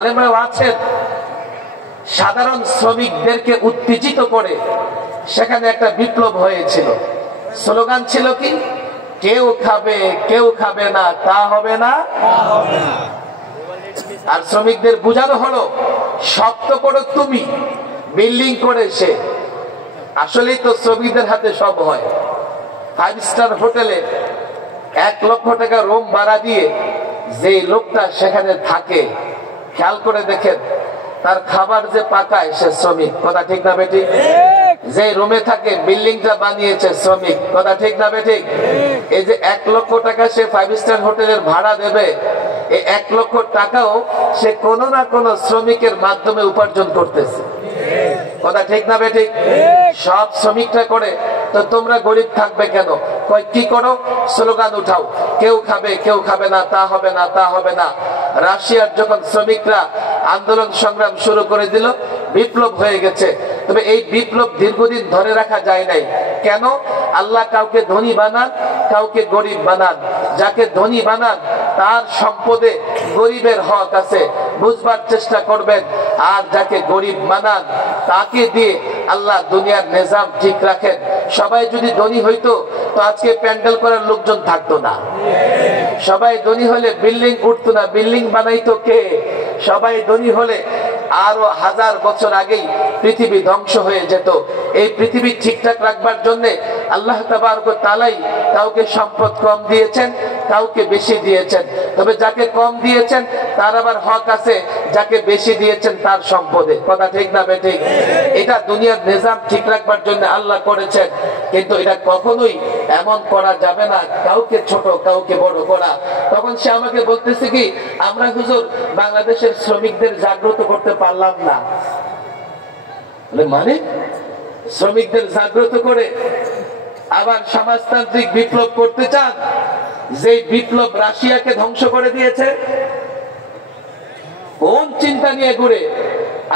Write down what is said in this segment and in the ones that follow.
আলেমরাও আছেন সাধারণ শ্রমিকদেরকে উত্তেজিত করে সেখানে একটা বিপ্লব হয়েছিল। স্লোগান ছিল কি, কেউ খাবে না, তা হবে না। আর শ্রমিকদের বুঝানো হলো, শক্ত করো তুমি, বিল্ডিং করে সে। আসলেই তো শ্রমিকদের হাতে সব হয়। 5 স্টার হোটেলে 1 লক্ষ টাকা রুম ভাড়া দিয়ে যে লোকটা সেখানে থাকে, খেয়াল করে দেখেন তার খাবার যে পাকায় সে শ্রমিক, কথা ঠিক না বেঠিক? যে রুমে থাকে, বিল্ডিংটা বানিয়েছে শ্রমিক, কথা ঠিক না বেঠিক? এই যে 1 লক্ষ টাকা সে 5 স্টার হোটেলের ভাড়া দেবে, এই 1 লক্ষ টাকাও সে কোনো না কোনো শ্রমিকের মাধ্যমে উপার্জন করতেছে, কথা ঠিক না বেঠিক? সব শ্রমিকরা করে, তো তোমরা গরিব থাকবে কেন? কয় কি করো? স্লোগান উঠাও, কেউ খাবে না, তা হবে না, তা হবে না। রাশিয়ার যখন শ্রমিকরা আন্দোলন সংগ্রাম শুরু করে দিল, বিপ্লব হয়ে গেছে। তবে এই বিপ্লব দীর্ঘদিন ধরে রাখা যায় নাই। কেন? আল্লাহ কাউকে ধনী বানান, কাউকে গরিব বানান। যাকে ধনী বানান তার সম্পদে গরিবের হক আছে, বুঝবার চেষ্টা করবেন। আর যাকে গরিব বানান তাকে দিয়ে আল্লাহ দুনিয়ার নিজাম ঠিক রাখেন। সবাই যদি ধনী হইতো তো আজকে প্যান্ডেল করার লোকজন থাকতো না। সবাই ধনী হলে বিল্ডিং উঠতো না, বিল্ডিং বানাইতো কে? সবাই ধনী হলে আরো 1000 বছর আগেই পৃথিবী ধ্বংস হয়ে যেত। এই পৃথিবী ঠিকঠাক রাখবার জন্য আল্লাহ তাবারক ওয়া তাআলাই কাউকে সম্পদ কম দিয়েছেন, কাউকে বেশি দিয়েছেন। তবে যাকে কম দিয়েছেন তার আবার হক আছে, যাকে বেশি দিয়েছেন তার সম্পদে, কথা ঠিক না বেঠিক? এটা দুনিয়ার নিজাম ঠিক রাখবার জন্য আল্লাহ করেছেন। কিন্তু এটা কখনোই এমন করা যাবে না, কাউকে ছোট কাউকে বড় করা। তখন সে আমাকে বলতেছে কি, আমরা হুজুর বাংলাদেশের শ্রমিকদের জাগ্রত করতে পারলাম না। মানে শ্রমিকদের জাগ্রত করে আবার সমাজতান্ত্রিক বিপ্লব করতে চান, যে বিপ্লব রাশিয়াকে ধ্বংস করে দিয়েছে? কোন চিন্তা নিয়ে ঘুরে?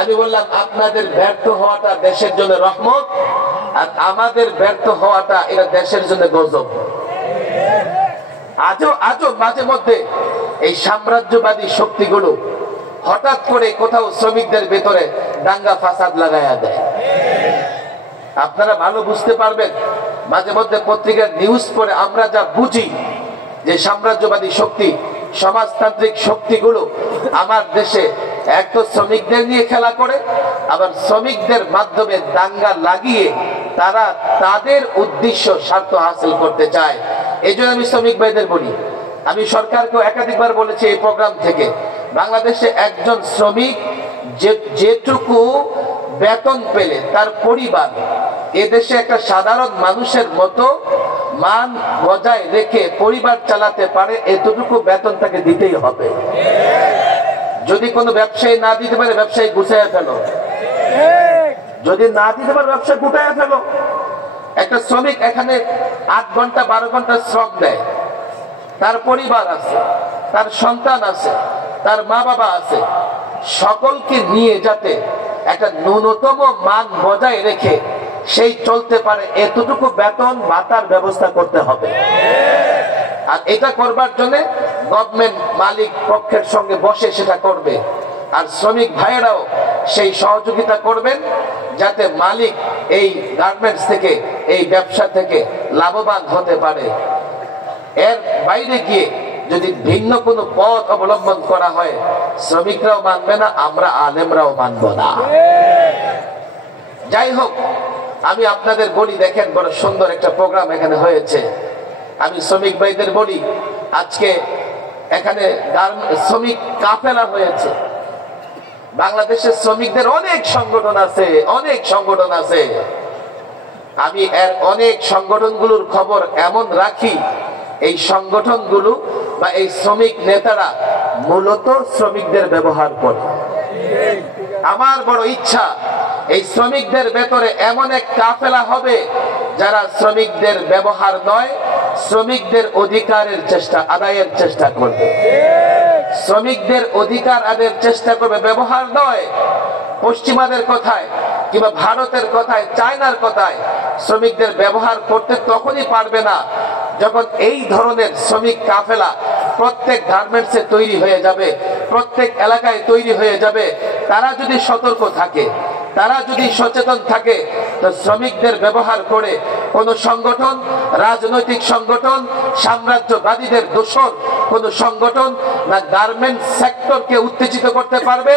আমি বললাম, আপনাদের ব্যর্থ হওয়াটা দেশের জন্য রহমত, আর আমাদের ব্যর্থ হওয়াটা এটা দেশের জন্য গজব। আজও মাঝে মধ্যে এই সাম্রাজ্যবাদী শক্তিগুলো হঠাৎ করে কোথাও শ্রমিকদের ভেতরে দাঙ্গা ফাসাদ লাগাইয়া দেয়। আপনারা ভালো বুঝতে পারবেন, মাঝে মধ্যে পত্রিকার নিউজ পড়ে আমরা যা বুঝি যে সাম্রাজ্যবাদী শক্তি, সমাজতান্ত্রিক শক্তিগুলো আমার দেশে এক তো শ্রমিকদের নিয়ে খেলা করে, আবার শ্রমিকদের মাধ্যমে দাঙ্গা লাগিয়ে তারা তাদের উদ্দেশ্য স্বার্থ হাসিল করতে চায়। এই জন্য আমি শ্রমিক ভাইদের বলি, আমি সরকারকেও একাধিকবার বলেছি এই প্রোগ্রাম থেকে, বাংলাদেশে একজন শ্রমিক যেটুকু বেতন পেলে তার পরিবার এদেশে একটা সাধারণ মানুষের মতো মান বজায় রেখে পরিবার চালাতে পারে, এতটুকু বেতন তাকে দিতেই হবে। যদি কোনো ব্যবসায়ী না দিতে পারে, ব্যবসায়ী গুছাইয়া ফেলো। যদি না দিতে পারে, ব্যবসা গুটাইয়া ফেলো। একটা শ্রমিক এখানে 8 ঘন্টা 12 ঘন্টা শ্রম দেয়, তার পরিবার আছে, তার সন্তান আছে, তার মা বাবা আছে, সকলকে নিয়ে যাতে একটা ন্যূনতম মান বজায় রেখে সেই চলতে পারে, এতটুকু বেতন ভাতার ব্যবস্থা করতে হবে। আর এটা করবার জন্য গভর্নমেন্ট মালিক পক্ষের সঙ্গে বসে সেটা করবে, আর শ্রমিক ভাইয়েরাও সেই সহযোগিতা করবেন যাতে মালিক এই গার্মেন্টস থেকে, এই ব্যবসা থেকে লাভবান হতে পারে। এর বাইরে গিয়ে যদি ভিন্ন কোনো পথ অবলম্বন করা হয়, শ্রমিকরাও মানবে না, আমরা আলেমরাও মানব না। যাই হোক, আমি আপনাদের বলি, দেখেন বড় সুন্দর একটা প্রোগ্রাম এখানে হয়েছে। আমি শ্রমিক ভাইদের বলি, আজকে এখানে শ্রমিক কাফেলা হয়েছে। বাংলাদেশের শ্রমিকদের অনেক সংগঠন আছে, অনেক সংগঠন আছে। আমি এর অনেক সংগঠনগুলোর খবর এমন রাখি, এই সংগঠনগুলো বা এই শ্রমিক নেতারা মূলত শ্রমিকদের ব্যবহার করে। আমার বড় ইচ্ছা এই শ্রমিকদের ভেতরে এমন এক কাফেলা হবে যারা শ্রমিকদের ব্যবহার নয়, শ্রমিকদের অধিকারের আদায়ের চেষ্টা করবে। শ্রমিকদের অধিকার আদায়ের চেষ্টা করবে, ব্যবহার নয়। পশ্চিমাদের কথায় কিংবা ভারতের কথায়, চায়নার কথায় শ্রমিকদের ব্যবহার করতে তখনই পারবে না যখন এই ধরনের শ্রমিক কাফেলা প্রত্যেক গার্মেন্টসে তৈরি হয়ে যাবে, প্রত্যেক এলাকায় তৈরি হয়ে যাবে। তারা যদি সতর্ক থাকে, তারা যদি সচেতন থাকে, তো শ্রমিকদের ব্যবহার করে কোন সংগঠন, রাজনৈতিক সংগঠন, সাম্রাজ্যবাদীদের দোসর কোন সংগঠন না গার্মেন্টস সেক্টরকে উত্তেজিত করতে পারবে,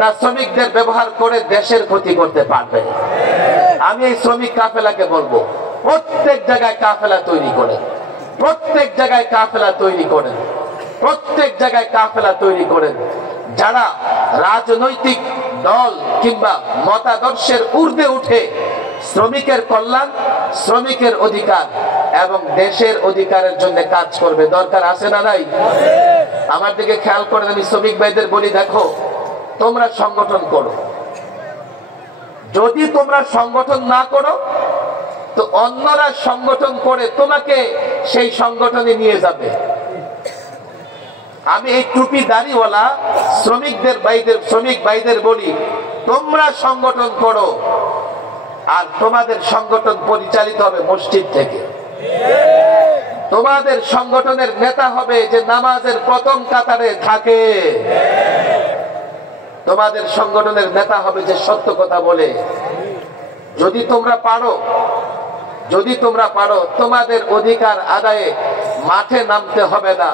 না শ্রমিকদের ব্যবহার করে দেশের ক্ষতি করতে পারবে। আমি এই শ্রমিক কাফেলাকে বলবো, প্রত্যেক জায়গায় কাফেলা তৈরি করেন, প্রত্যেক জায়গায় কাফেলা তৈরি করেন, প্রত্যেক জায়গায় কাফেলা তৈরি করেন। যারা রাজনৈতিক দল কিংবা মতাদর্শের ঊর্ধ্বে উঠে শ্রমিকের কল্যাণ, শ্রমিকের অধিকার এবং দেশের অধিকারের জন্য কাজ করবে, দরকার আছে না নাই? আমার দিকে খেয়াল করেন, আমি শ্রমিক ভাইদের বলি, দেখো তোমরা সংগঠন করো, যদি তোমরা সংগঠন না করো তো অন্যরা সংগঠন করে তোমাকে সেই সংগঠনে নিয়ে যাবে। আমি এই টুপি দাড়িওয়ালা শ্রমিক ভাইদের বলি, তোমরা সংগঠন করো, আর তোমাদের সংগঠন পরিচালিত হবে মসজিদ থেকে। তোমাদের সংগঠনের নেতা হবে যে নামাজের প্রথম কাতারে থাকে। তোমাদের সংগঠনের নেতা হবে যে সত্য কথা বলে। যদি তোমরা পারো তোমাদের অধিকার আদায়ে মাঠে নামতে হবে না,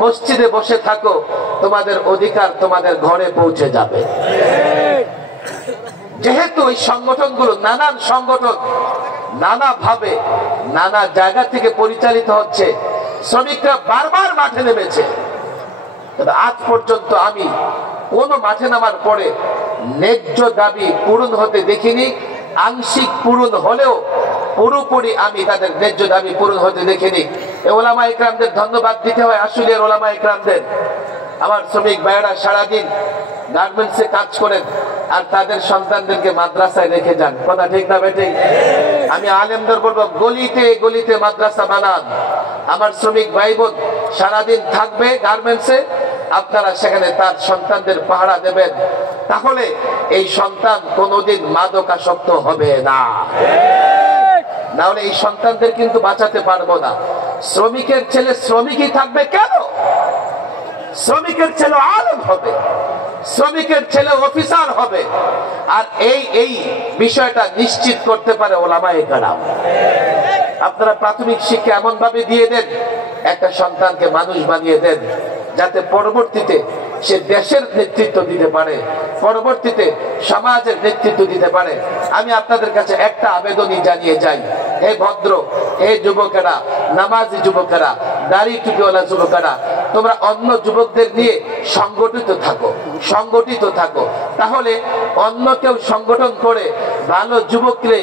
মসজিদে বসে থাকো, তোমাদের অধিকার তোমাদের ঘরে পৌঁছে যাবে। যেহেতু এই সংগঠনগুলো নানান সংগঠন নানা ভাবে নানা জায়গা থেকে পরিচালিত হচ্ছে, শ্রমিকরা বারবার মাঠে নেমেছে, আজ পর্যন্ত আমি কোন মাঠে নামার পরে ন্যায্য দাবি পূরণ হতে দেখিনি। আংশিক পূরণ হলেও পুরোপুরি আমি তাদের ন্যায্য দাবি পূরণ হতে দেখিনি। ওলামা ইকরামদের ধন্যবাদ দিতে হয়, আসলে ওলামা ইকরামদের। আমার শ্রমিক ভাইয়েরা সারাদিন গার্মেন্টসে কাজ করেন আর তাদের সন্তানদেরকে মাদ্রাসায় রেখে যান, কথা ঠিক না বেঠিক? আমি আলেমদের বলবো, গলিতে গলিতে মাদ্রাসা বানান। আমার শ্রমিক ভাই বোন সারাদিন থাকবে গার্মেন্টসে, আপনারা সেখানে তার সন্তানদের পাহারা দেবেন, তাহলে এই সন্তান কোনোদিন মাদকাসক্ত হবে না। নাহলে এই সন্তানদের কিন্তু বাঁচাতে পারবো না। শ্রমিকের ছেলে শ্রমিকই থাকবে কেন? শ্রমিকের ছেলে আলেম হবে, শ্রমিকের ছেলে অফিসার হবে, আর এই বিষয়টা নিশ্চিত করতে পারে ওলামায়ে কেরাম। আপনারা প্রাথমিক শিক্ষা এমন ভাবে দিয়ে দেন, একটা সন্তানকে মানুষ বানিয়ে দেন, যাতে পরবর্তীতে সে দেশের নেতৃত্ব দিতে পারে, পরবর্তীতে সমাজের নেতৃত্ব দিতে পারে। আমি আপনাদের কাছে একটা আবেদনই জানিয়ে যাই, হে ভদ্র, হে যুবকেরা, নামাজি যুবকেরা, দাড়ি টুপিওয়ালা যুবকেরা, তোমরা অন্য যুবকদের নিয়ে সংগঠিত থাকো, তাহলে অন্য কেউ সংগঠন করে ভালো যুবককে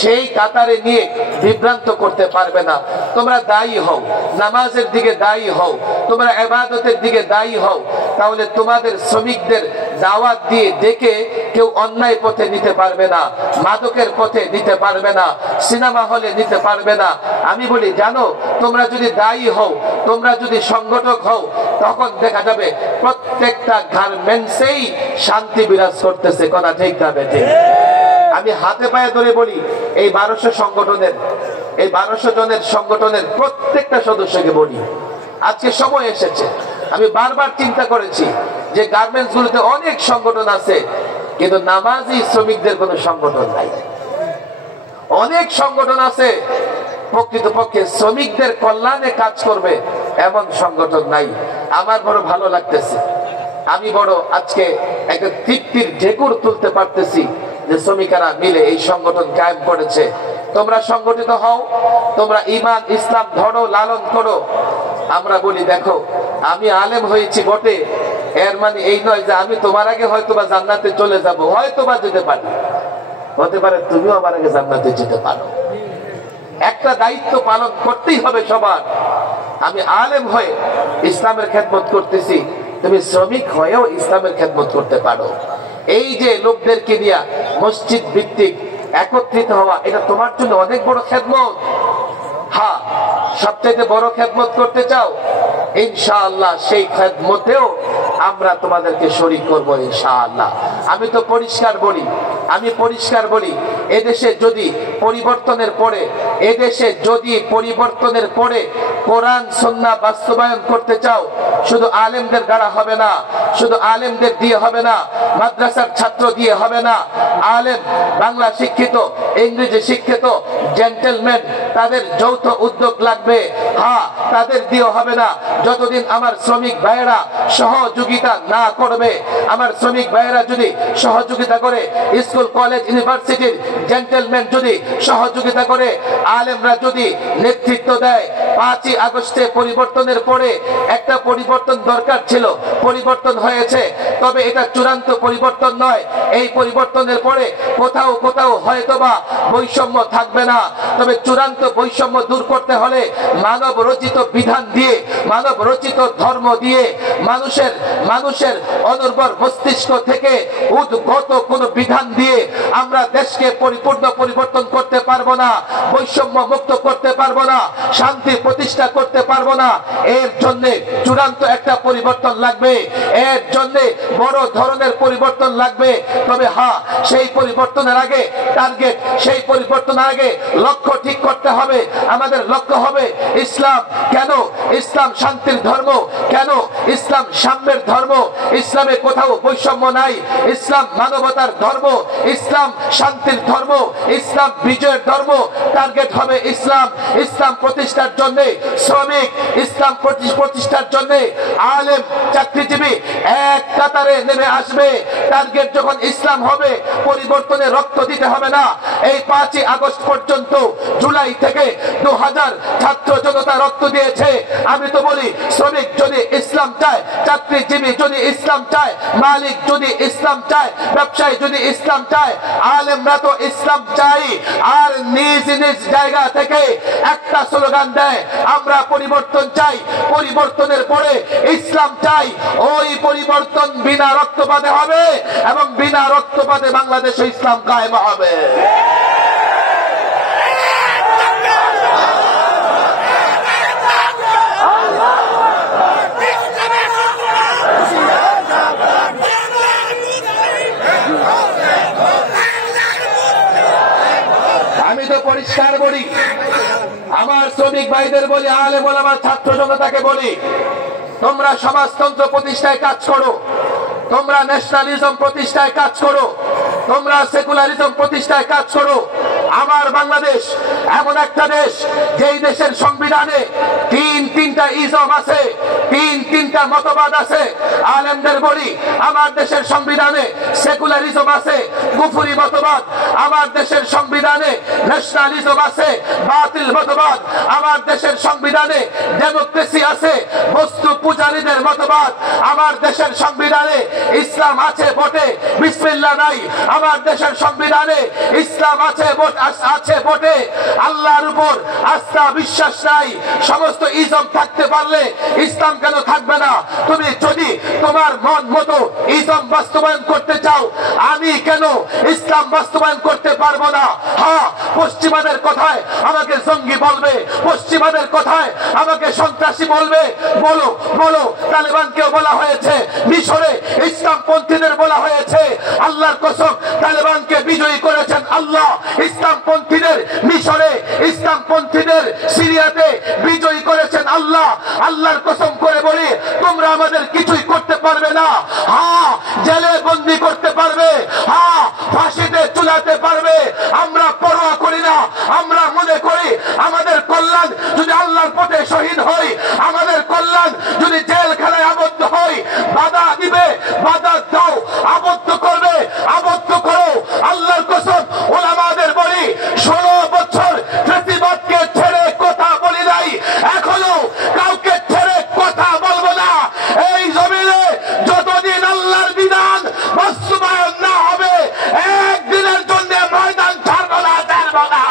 সেই কাতারে নিয়ে বিভ্রান্ত করতে পারবে না। তোমরা দায়ী হও, নামাজের দিকে দায়ী হও, তোমরা ইবাদতের দিকে দায়ী হও, তাহলে তোমাদের শ্রমিকদের দাওয়াত দিয়ে ডেকে কেউ অন্যায় পথে নিতে পারবে না, মাদকের পথে নিতে পারবে না, সিনেমা হলে নিতে পারবে না। আমি বলি, জানো, তোমরা যদি দায়ী হও, তোমরা যদি সংগঠক হও, তখন দেখা যাবে প্রত্যেকটা গার্মেন্টসেই শান্তি বিরাজ করতেছে, কথা ঠিক না বেঠিক? আমি হাতে পায়ে ধরে বলি, এই 1200 সংগঠনের, এই 1200 জনের সংগঠনের প্রত্যেকটা সদস্যকে বলি, আজকে সময় এসেছে। আমি বারবার চিন্তা করেছি যে গার্মেন্টস গুলোতে অনেক সংগঠন আছে, কিন্তু নামাজি শ্রমিকদের কোনো সংগঠন নাই। অনেক সংগঠন আছে, প্রকৃতপক্ষে শ্রমিকদের কল্যাণে কাজ করবে এমন সংগঠন নাই। আমার বড় ভালো লাগতেছে, আমি বড় আজকে একটা তৃপ্তির ঢেকুর তুলতে পারতেছি যে শ্রমিকেরা মিলে এই সংগঠন কায়েম করেছে। তোমরা সংগঠিত হও, তোমরা ঈমান ইসলাম ধরো, লালন করো। আমরা বলি, দেখো, আমি আলেম হয়েছি বটে, এর মানে এই নয় যে আমি তোমার আগে হয়তোবা জান্নাতে চলে যাব, হয়তোবা যেতে পারি, হতে পারে তুমিও আমার আগে জান্নাতে যেতে পারো। একটা দায়িত্ব পালন করতেই হবে সবার। আমি আলেম হয়ে ইসলামের খেদমত করতেছি, তুমি শ্রমিক হয়েও ইসলামের খেদমত করতে পারো। এই যে লোকদেরকে নিয়ে মসজিদ ভিত্তিক একত্রিত হওয়া, এটা তোমার জন্য অনেক বড় খেদমত। হ্যাঁ, সবচেয়ে বড় খেদমত করতে চাও, ইনশাআল্লাহ সেই খেদমতেও আমরা তোমাদেরকে শরীক করব ইনশাআল্লাহ। আমি পরিষ্কার বলি, এদেশে যদি পরিবর্তনের পরে কোরআন সুন্নাহ বাস্তবায়ন করতে চাও, শুধু আলেমদের দ্বারা হবে না, শুধু আলেমদের দিয়ে হবে না, মাদ্রাসার ছাত্র দিয়ে হবে না। আলেম, বাংলা শিক্ষিত, ইংরেজি শিক্ষিত জেন্টেলম্যান, তাদের যৌথ উদ্যোগ লাগবে। হ্যাঁ, তাদের দিয়ে হবে না। যতদিন আমার শ্রমিক ভাইয়েরা সহযোগিতা না করবে, আমার শ্রমিক ভাইয়েরা যদি সহযোগিতা করে, স্কুল কলেজ ইউনিভার্সিটির জেন্টেলম্যান যদি সহযোগিতা করে, আলেমরা যদি নেতৃত্ব দেয়। 5ই আগস্টে পরিবর্তনের পরে একটা পরিবর্তন দরকার ছিল, পরিবর্তন হয়েছে, তবে এটা চূড়ান্ত পরিবর্তন নয়। এই পরিবর্তনের পরে কোথাও কোথাও হয়তোবা বৈষম্য থাকবে না, তবে চূড়ান্ত বৈষম্য দূর করতে হলে মানব রচিত বিধান দিয়ে, মানব রচিত ধর্ম দিয়ে, মানুষের অনুর্বর মস্তিষ্ক থেকে উদ্গত কোন বিধান দিয়ে আমরা দেশকে পরিপূর্ণ পরিবর্তন করতে পারবো না, বৈষম্য মুক্ত করতে পারবো না, শান্তি প্রতিষ্ঠা করতে পারবো না। এর জন্য চূড়ান্ত একটা পরিবর্তন লাগবে, এর জন্য বড় ধরনের পরিবর্তন লাগবে। তবে হ্যাঁ, সেই পরিবর্তনের আগে টার্গেট, সেই পরিবর্তনের আগে লক্ষ্য ঠিক করতে হবে। আমাদের লক্ষ্য হবে ইসলাম। কেন ইসলাম শান্তির ধর্ম? কেন ইসলাম সাম্যের ধর্ম? ইসলামে কোথাও বৈষম্য নাই। ইসলাম মানবতার ধর্ম, ইসলাম শান্তির ধর্ম, ইসলাম বিজয়ের ধর্ম। টার্গেট হবে ইসলাম। ইসলাম প্রতিষ্ঠার জন্য শ্রমিক, ইসলাম প্রতিষ্ঠার জন্য আলেম, চাকরিজীবী এক কাতারে নেমে আসবে। টার্গেট যখন ইসলাম হবে, পরিবর্তনে রক্ত দিতে হবে না। এই 5ই আগস্ট পর্যন্ত, জুলাই থেকে 2000 ছাত্র জনতা রক্ত দিয়েছে। আমি তো বলি, শ্রমিক যদি ইসলাম চায়, চাকরিজীবী যদি ইসলাম চায়, মালিক যদি ইসলাম চায়, ব্যবসায়ী যদি ইসলাম চায়, আলেমরা তো ইসলাম চাই। আর নিজ নিজ জায়গা থেকে একটা স্লোগান দেয়, আমরা পরিবর্তন চাই। পরিবর্তনের পরে ইসলাম চাই। ওই পরিবর্তন বিনা রক্তপাতে হবে এবং বিনা রক্তপাতে বাংলাদেশে ইসলাম কায়েম হবে। আমি তো পরিষ্কার বলি, আমার শ্রমিক ভাইদের বলি, আলেম ওলামা ছাত্র জনতাকে বলি, তোমরা সমাজতন্ত্র প্রতিষ্ঠায় কাজ করো, তোমরা ন্যাশনালিজম প্রতিষ্ঠায় কাজ করো, তোমরা সেকুলারিজম প্রতিষ্ঠায় কাজ করো। আমার বাংলাদেশ এমন একটা দেশ, যেই দেশের সংবিধানে তিনটা ইজম আছে, তিনটা মতবাদ আছে। আলেমদের বলি, আমার দেশের সংবিধানে সেকুলারিজম আছে, কুফরি মতবাদ। আমার দেশের সংবিধানে ন্যাশনালিজম আছে, বাতিল মতবাদ। আমার দেশের সংবিধানে ডেমোক্রেসি আছে, বস্তু পূজারীদের মতবাদ। আমার দেশের সংবিধানে ইসলাম আছে বটে, বিসমিল্লাহ নাই। আমার দেশের সংবিধানে ইসলাম আছে বটে, আল্লাহর উপর আস্থা বিশ্বাস নাই। সমস্ত ইজম থাকতে পারলে ইসলাম কেন থাকবে না? তুমি যদি তোমার মন মতো ইজম বাস্তবায়ন করতে চাও, আমি কেন ইসলাম বাস্তবায়ন করতে পারবো না? হ্যাঁ, পশ্চিমাদের কথায় আমাকে জঙ্গি বলবে, পশ্চিমাদের কথায় আমাকে সন্ত্রাসী বলবে। বলো বলো, তালেবানকেও বলা হয়েছে, মিশরে ইসলাম পন্থীদের বলা হয়েছে। আল্লাহর কসম, তালেবানকে বিজয়ী করেছেন আল্লাহ। ইসলাম পন্থীদের মিশরে, ইসলাম পন্থীদের সিরিয়াতে বিজয়ী করেছেন আল্লাহ। আল্লাহর কসম করে বলি, তোমরা আমাদের কিছুই করতে পারবে না। হ্যাঁ, জেলে বন্দী করতে পারবে, হ্যাঁ, ফাঁসিতে ঝুলাতে পারবে। আমরা পরোয়া করি না। আমরা মনে করি আমাদের কল্যাণ যদি আল্লাহর পথে শহীদ হই, আমাদের কল্যাণ যদি জেলখানায় আবদ্ধ হই, বাধা দিবে, বাধা দাও, আবদ্ধ করবে, আবদ্ধ করো। আল্লাহর কসম, ওলামাদের বলি, 16 বছর ফ্যাসিবাদকে ছেড়ে কথা বলি নাই, এখনো কাউকে ছেড়ে কথা বলবো না। এই জমিনে যতদিন আল্লাহর বিধান বাস্তবায়ন না হবে, একদিনের জন্য ময়দান ছাড়বো না, ছাড়বো না।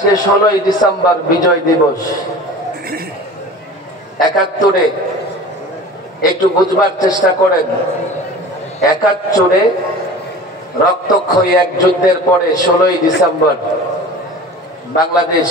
আজকে 16ই ডিসেম্বর বিজয় দিবস। 71-এ একটু বুঝবার চেষ্টা করেন, 71-এ রক্তক্ষয়ী এক যুদ্ধের পরে 16ই ডিসেম্বর বাংলাদেশ